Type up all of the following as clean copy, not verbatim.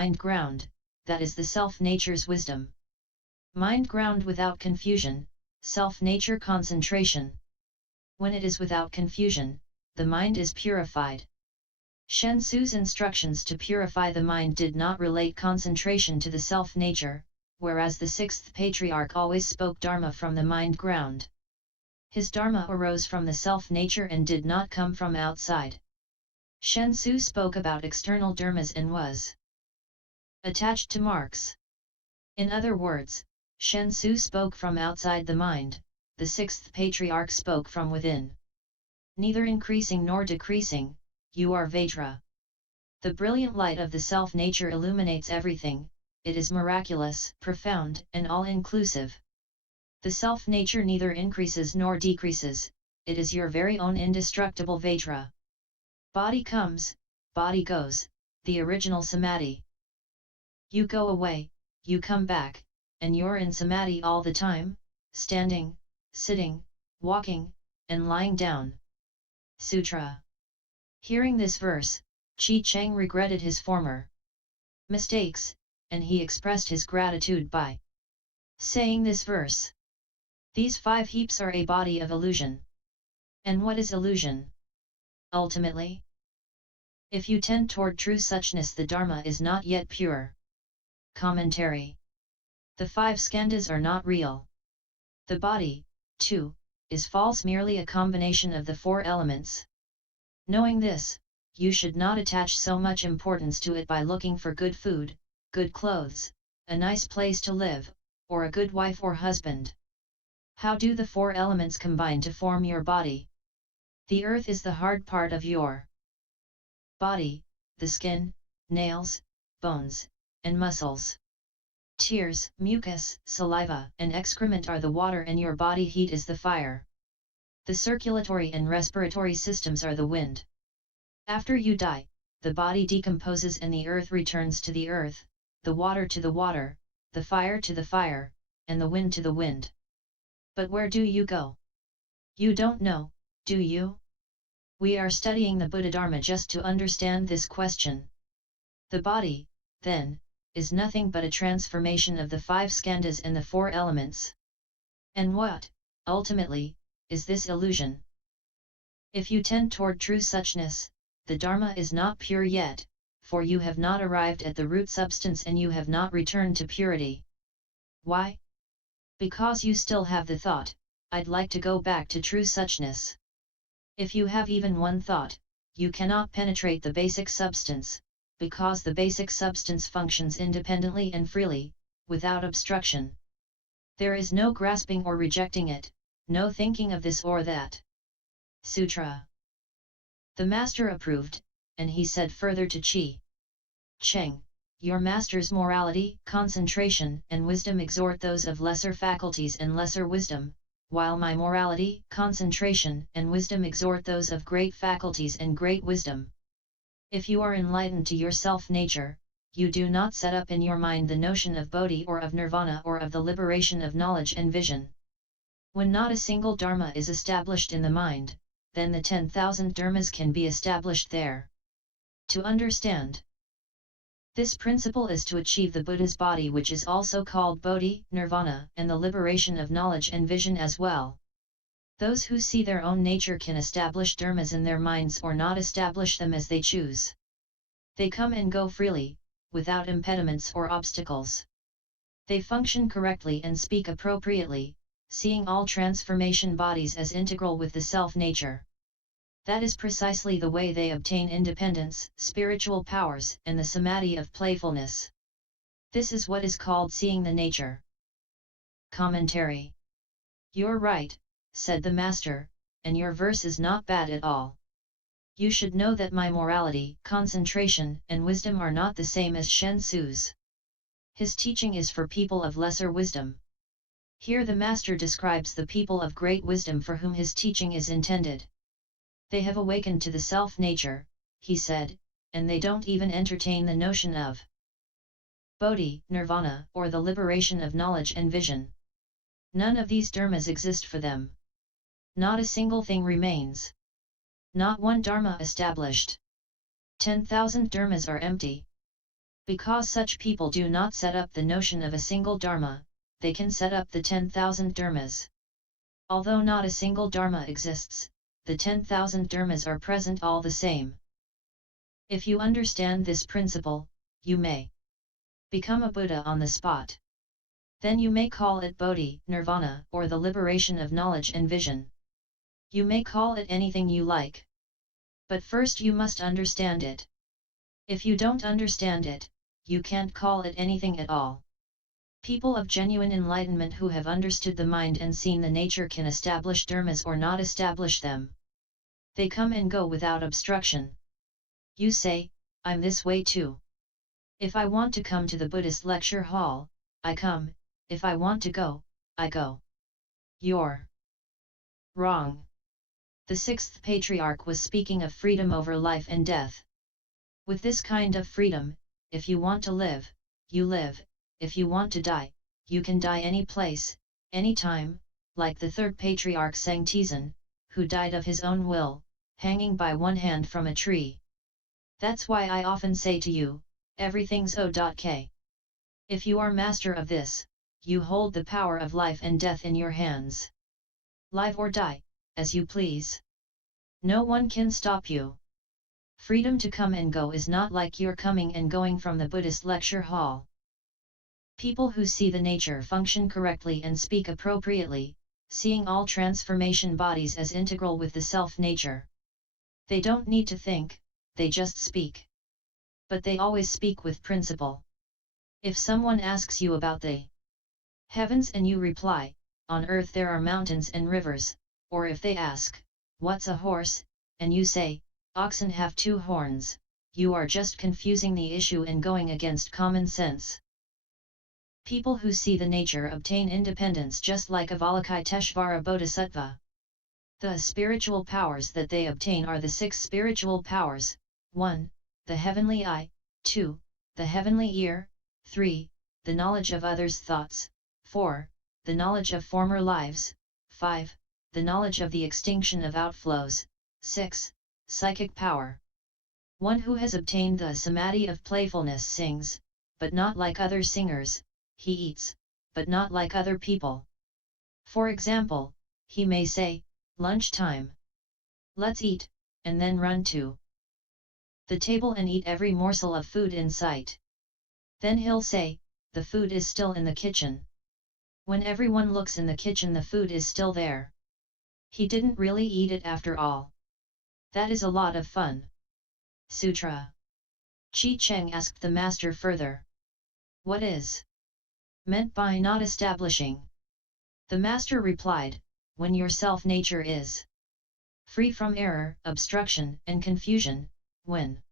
mind ground, that is the self-nature's wisdom. Mind ground without confusion, self-nature concentration. When it is without confusion, the mind is purified. Shen Hsiu's instructions to purify the mind did not relate concentration to the self-nature, whereas the Sixth Patriarch always spoke Dharma from the mind ground. His Dharma arose from the self-nature and did not come from outside. Shen Hsiu spoke about external dharmas and was attached to marks. In other words, Shen Hsiu spoke from outside the mind, the Sixth Patriarch spoke from within. Neither increasing nor decreasing, you are Vajra. The brilliant light of the self-nature illuminates everything, it is miraculous, profound, and all-inclusive. The self-nature neither increases nor decreases, it is your very own indestructible Vajra. Body comes, body goes, the original Samadhi. You go away, you come back, and you're in Samadhi all the time, standing, sitting, walking, and lying down. Sutra. Hearing this verse, Qi Cheng regretted his former mistakes, and he expressed his gratitude by saying this verse. These 5 heaps are a body of illusion. And what is illusion? Ultimately, if you tend toward true suchness, the Dharma is not yet pure. Commentary. The 5 skandhas are not real. The body, too, is false, merely a combination of the 4 elements. Knowing this, you should not attach so much importance to it by looking for good food, good clothes, a nice place to live, or a good wife or husband. How do the 4 elements combine to form your body? The earth is the hard part of your body, the skin, nails, bones, and muscles. Tears, mucus, saliva, and excrement are the water, and your body heat is the fire. The circulatory and respiratory systems are the wind. After you die, the body decomposes and the earth returns to the earth, the water to the water, the fire to the fire, and the wind to the wind. But where do you go? You don't know, do you? We are studying the Buddha Dharma just to understand this question. The body, then, is nothing but a transformation of the 5 skandhas and the 4 elements. And what, ultimately, is this illusion? If you tend toward true suchness, the Dharma is not pure yet, for you have not arrived at the root substance and you have not returned to purity. Why? Because you still have the thought, I'd like to go back to true suchness. If you have even one thought, you cannot penetrate the basic substance, because the basic substance functions independently and freely, without obstruction. There is no grasping or rejecting it, no thinking of this or that. Sutra. The master approved, and he said further to Qi Cheng, your master's morality, concentration, and wisdom exhort those of lesser faculties and lesser wisdom, while my morality, concentration, and wisdom exhort those of great faculties and great wisdom. If you are enlightened to your self-nature, you do not set up in your mind the notion of bodhi or of nirvana or of the liberation of knowledge and vision. When not a single dharma is established in the mind, then the 10,000 dharmas can be established there. To understand this principle is to achieve the Buddha's body, which is also called bodhi, nirvana, and the liberation of knowledge and vision as well. Those who see their own nature can establish dharmas in their minds or not establish them as they choose. They come and go freely, without impediments or obstacles. They function correctly and speak appropriately, seeing all transformation bodies as integral with the self-nature. That is precisely the way they obtain independence, spiritual powers, and the samadhi of playfulness. This is what is called seeing the nature. Commentary. You're right, said the master, and your verse is not bad at all. You should know that my morality, concentration, and wisdom are not the same as Shen Hsiu's. His teaching is for people of lesser wisdom. Here the master describes the people of great wisdom for whom his teaching is intended. They have awakened to the self-nature, he said, and they don't even entertain the notion of bodhi, nirvana, or the liberation of knowledge and vision. None of these dharmas exist for them. Not a single thing remains. Not one dharma established. 10,000 dharmas are empty. Because such people do not set up the notion of a single dharma, they can set up the 10,000 dharmas. Although not a single dharma exists, the 10,000 dharmas are present all the same. If you understand this principle, you may become a Buddha on the spot. Then you may call it Bodhi, Nirvana, or the liberation of knowledge and vision. You may call it anything you like. But first you must understand it. If you don't understand it, you can't call it anything at all. People of genuine enlightenment who have understood the mind and seen the nature can establish dharmas or not establish them. They come and go without obstruction. You say, I'm this way too. If I want to come to the Buddhist lecture hall, I come, if I want to go, I go. You're wrong. The Sixth Patriarch was speaking of freedom over life and death. With this kind of freedom, if you want to live, you live, if you want to die, you can die any place, any time, like the third patriarch Sangtizan, who died of his own will, hanging by one hand from a tree. That's why I often say to you, everything's O.K. If you are master of this, you hold the power of life and death in your hands. Live or die, as you please. No one can stop you. Freedom to come and go is not like you're coming and going from the Buddhist lecture hall. People who see the nature function correctly and speak appropriately, seeing all transformation bodies as integral with the self-nature. They don't need to think, they just speak. But they always speak with principle. If someone asks you about the heavens and you reply, on earth there are mountains and rivers, or if they ask, what's a horse, and you say, oxen have 2 horns, you are just confusing the issue and going against common sense. People who see the nature obtain independence just like Avalokiteshvara Bodhisattva. The spiritual powers that they obtain are the 6 spiritual powers, 1. The heavenly eye, 2. The heavenly ear, 3. The knowledge of others' thoughts, 4. The knowledge of former lives, 5. The knowledge of the extinction of outflows, 6. Psychic power. One who has obtained the samadhi of playfulness sings, but not like other singers, he eats, but not like other people. For example, he may say, lunchtime. Let's eat, and then run to the table and eat every morsel of food in sight. Then he'll say, the food is still in the kitchen. When everyone looks in the kitchen, the food is still there. He didn't really eat it after all. That is a lot of fun. Sutra. Chi Cheng asked the master further. What is meant by not establishing? The master replied, when your self-nature is free from error, obstruction, and confusion, when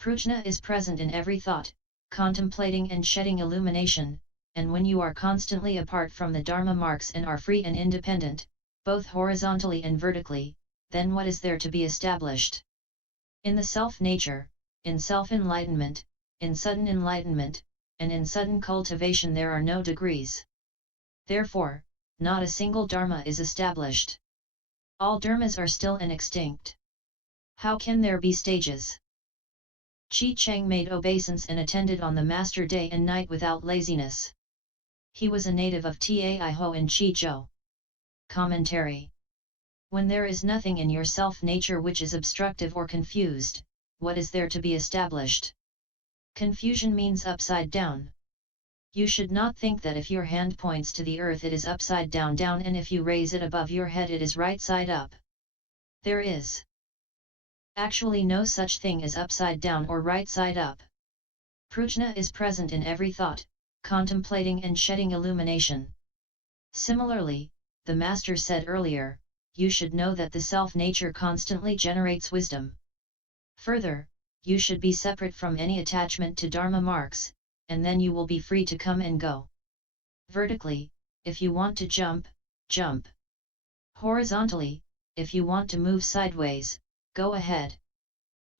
prajna is present in every thought, contemplating and shedding illumination, and when you are constantly apart from the Dharma marks and are free and independent, both horizontally and vertically, then what is there to be established? In the self-nature, in self-enlightenment, in sudden enlightenment, and in sudden cultivation there are no degrees. Therefore, not a single dharma is established. All dharmas are still and extinct. How can there be stages? Chi Cheng made obeisance and attended on the master day and night without laziness. He was a native of Taiho in Qizhou. Commentary. When there is nothing in your self-nature which is obstructive or confused, what is there to be established? Confusion means upside down. You should not think that if your hand points to the earth it is upside down down, and if you raise it above your head it is right side up. There is actually no such thing as upside down or right side up. Prajna is present in every thought, contemplating and shedding illumination. Similarly, the master said earlier, you should know that the self-nature constantly generates wisdom. Further, you should be separate from any attachment to Dharma marks, and then you will be free to come and go. Vertically, if you want to jump, jump. Horizontally, if you want to move sideways, go ahead.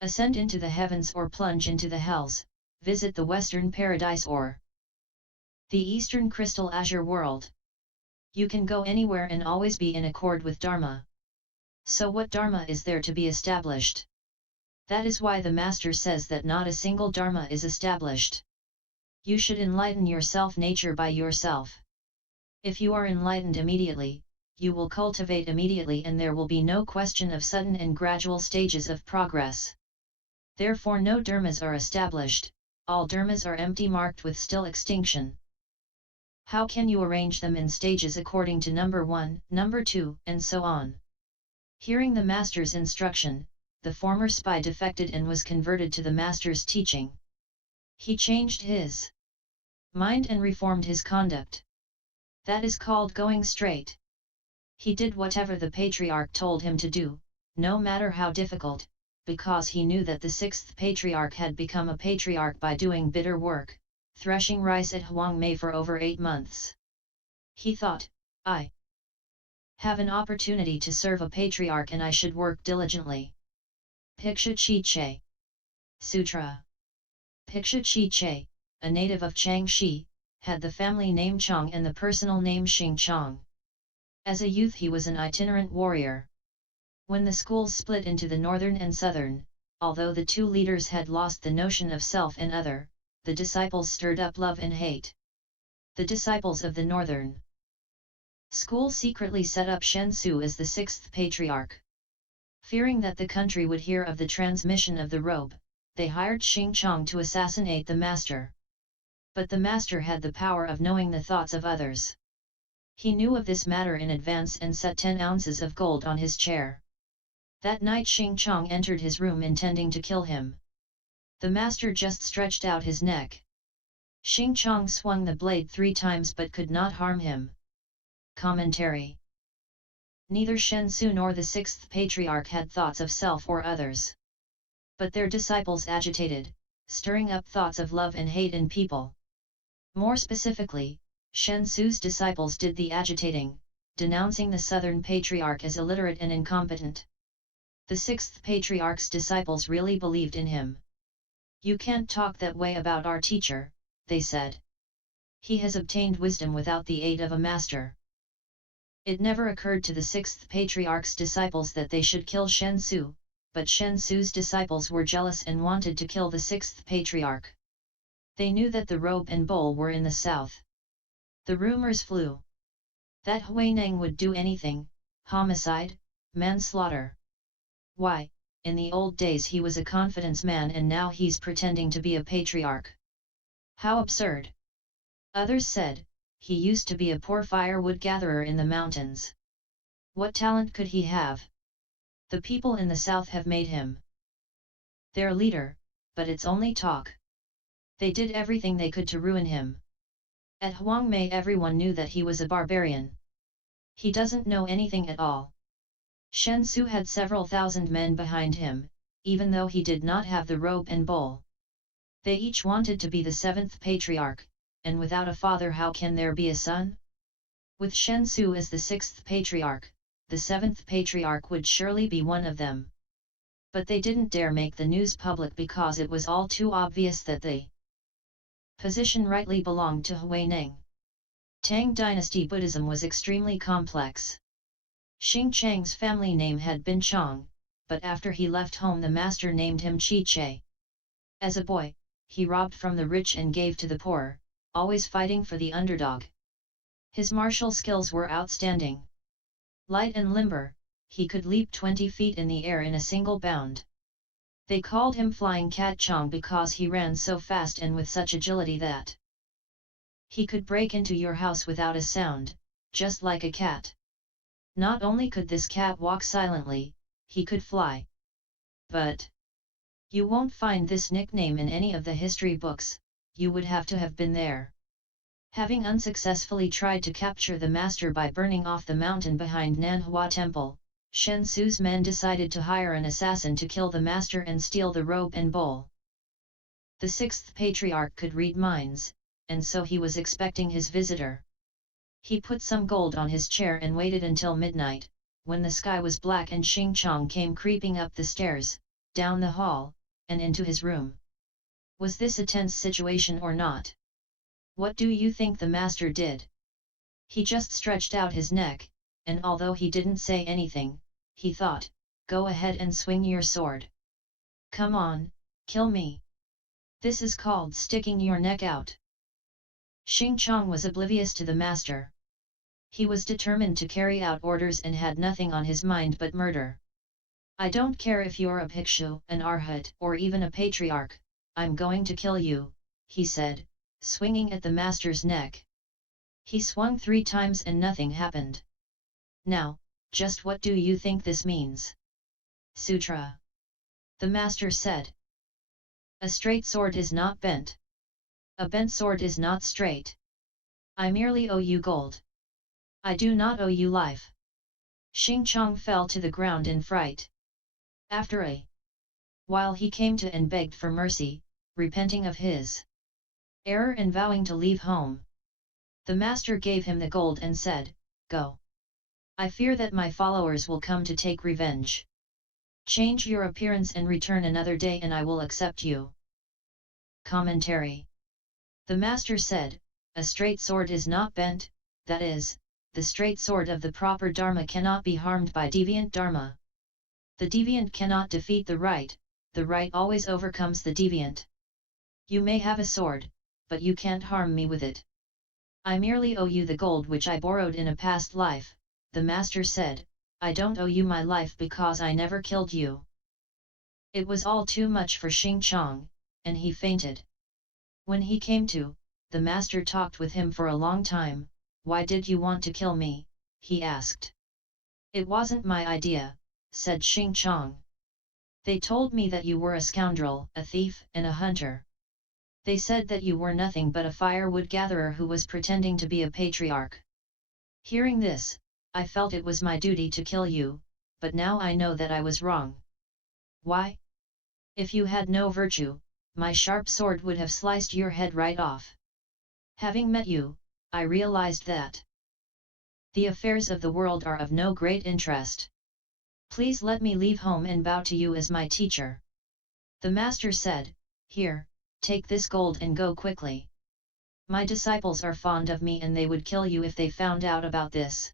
Ascend into the heavens or plunge into the hells, visit the western paradise or the eastern crystal azure world. You can go anywhere and always be in accord with Dharma. So what Dharma is there to be established? That is why the master says that not a single dharma is established. You should enlighten your self-nature by yourself. If you are enlightened immediately, you will cultivate immediately and there will be no question of sudden and gradual stages of progress. Therefore no dharmas are established, all dharmas are empty marked with still extinction. How can you arrange them in stages according to number 1, number 2, and so on? Hearing the master's instruction, the former spy defected and was converted to the master's teaching. He changed his mind and reformed his conduct. That is called going straight. He did whatever the patriarch told him to do, no matter how difficult, because he knew that the sixth patriarch had become a patriarch by doing bitter work, threshing rice at Huang Mei for over 8 months. He thought, I have an opportunity to serve a patriarch and I should work diligently. Piksha Chi-che Sutra. Piksha Chi-che, a native of Changxi, had the family name Chong and the personal name Xing Chong. As a youth he was an itinerant warrior. When the schools split into the northern and southern, although the two leaders had lost the notion of self and other, the disciples stirred up love and hate. The disciples of the northern school secretly set up Shen Hsiu as the sixth patriarch. Fearing that the country would hear of the transmission of the robe, they hired Xing Chong to assassinate the master. But the master had the power of knowing the thoughts of others. He knew of this matter in advance and set 10 ounces of gold on his chair. That night Xing Chong entered his room intending to kill him. The master just stretched out his neck. Xing Chong swung the blade 3 times but could not harm him. Commentary. Neither Shen Hsiu nor the sixth patriarch had thoughts of self or others. But their disciples agitated, stirring up thoughts of love and hate in people. More specifically, Shen Hsiu's disciples did the agitating, denouncing the southern patriarch as illiterate and incompetent. The sixth patriarch's disciples really believed in him. You can't talk that way about our teacher, they said. He has obtained wisdom without the aid of a master. It never occurred to the sixth patriarch's disciples that they should kill Shen Hsiu, but Shen Hsiu's disciples were jealous and wanted to kill the sixth patriarch. They knew that the robe and bowl were in the south. The rumors flew that Hui Neng would do anything, homicide, manslaughter. Why, in the old days he was a confidence man and now he's pretending to be a patriarch. How absurd! Others said, he used to be a poor firewood gatherer in the mountains. What talent could he have? The people in the south have made him their leader, but it's only talk. They did everything they could to ruin him. At Huang Mei everyone knew that he was a barbarian. He doesn't know anything at all. Shen Hsiu had several thousand men behind him, even though he did not have the robe and bowl. They each wanted to be the seventh patriarch, and without a father how can there be a son? With Shen Hsiu as the sixth patriarch, the seventh patriarch would surely be one of them. But they didn't dare make the news public because it was all too obvious that the position rightly belonged to Hui Neng. Tang dynasty Buddhism was extremely complex. Xing Chang's family name had been Chong, but after he left home the master named him Chi-che. As a boy, he robbed from the rich and gave to the poor, always fighting for the underdog. His martial skills were outstanding. Light and limber, he could leap 20 feet in the air in a single bound. They called him Flying Cat Chong because he ran so fast and with such agility that he could break into your house without a sound, just like a cat. Not only could this cat walk silently, he could fly. But you won't find this nickname in any of the history books, you would have to have been there. Having unsuccessfully tried to capture the master by burning off the mountain behind Nanhua Temple, Shen Hsiu's men decided to hire an assassin to kill the master and steal the robe and bowl. The sixth patriarch could read minds, and so he was expecting his visitor. He put some gold on his chair and waited until midnight, when the sky was black and Xing Chong came creeping up the stairs, down the hall, and into his room. Was this a tense situation or not? What do you think the master did? He just stretched out his neck, and although he didn't say anything, he thought, go ahead and swing your sword. Come on, kill me. This is called sticking your neck out. Xing Chong was oblivious to the master. He was determined to carry out orders and had nothing on his mind but murder. I don't care if you're a bhikshu, an arhat, or even a patriarch, I'm going to kill you, he said, swinging at the master's neck. He swung 3 times and nothing happened. Now, just what do you think this means? Sutra. The master said. A straight sword is not bent. A bent sword is not straight. I merely owe you gold. I do not owe you life. Xing Chong fell to the ground in fright. After a while he came to and begged for mercy, repenting of his error and vowing to leave home. The master gave him the gold and said, Go. I fear that my followers will come to take revenge. Change your appearance and return another day and I will accept you. Commentary. The master said, a straight sword is not bent, that is, the straight sword of the proper dharma cannot be harmed by deviant dharma. The deviant cannot defeat the right always overcomes the deviant. You may have a sword, but you can't harm me with it. I merely owe you the gold which I borrowed in a past life, the master said, I don't owe you my life because I never killed you. It was all too much for Xing Chong, and he fainted. When he came to, the master talked with him for a long time. Why did you want to kill me? He asked. It wasn't my idea, said Xing Chong. They told me that you were a scoundrel, a thief, and a hunter. They said that you were nothing but a firewood gatherer who was pretending to be a patriarch. Hearing this, I felt it was my duty to kill you, but now I know that I was wrong. Why? If you had no virtue, my sharp sword would have sliced your head right off. Having met you, I realized that the affairs of the world are of no great interest. Please let me leave home and bow to you as my teacher. The master said, Here, take this gold and go quickly. My disciples are fond of me and they would kill you if they found out about this.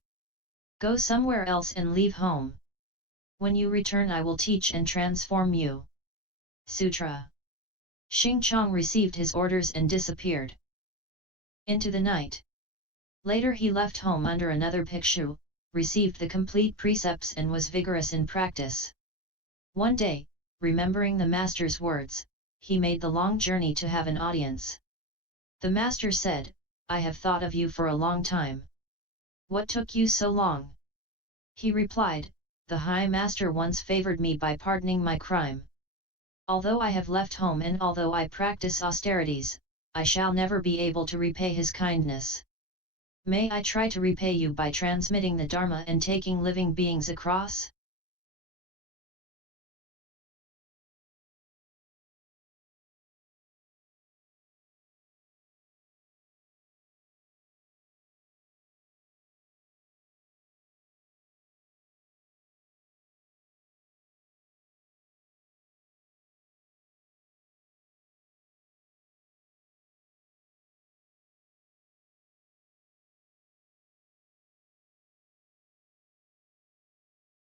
Go somewhere else and leave home. When you return I will teach and transform you. Sutra. Xing Chong received his orders and disappeared into the night. Later he left home under another bhikshu, received the complete precepts and was vigorous in practice. One day, remembering the master's words, he made the long journey to have an audience. The master said, I have thought of you for a long time. What took you so long? He replied, the High Master once favored me by pardoning my crime. Although I have left home and although I practice austerities, I shall never be able to repay his kindness. May I try to repay you by transmitting the Dharma and taking living beings across?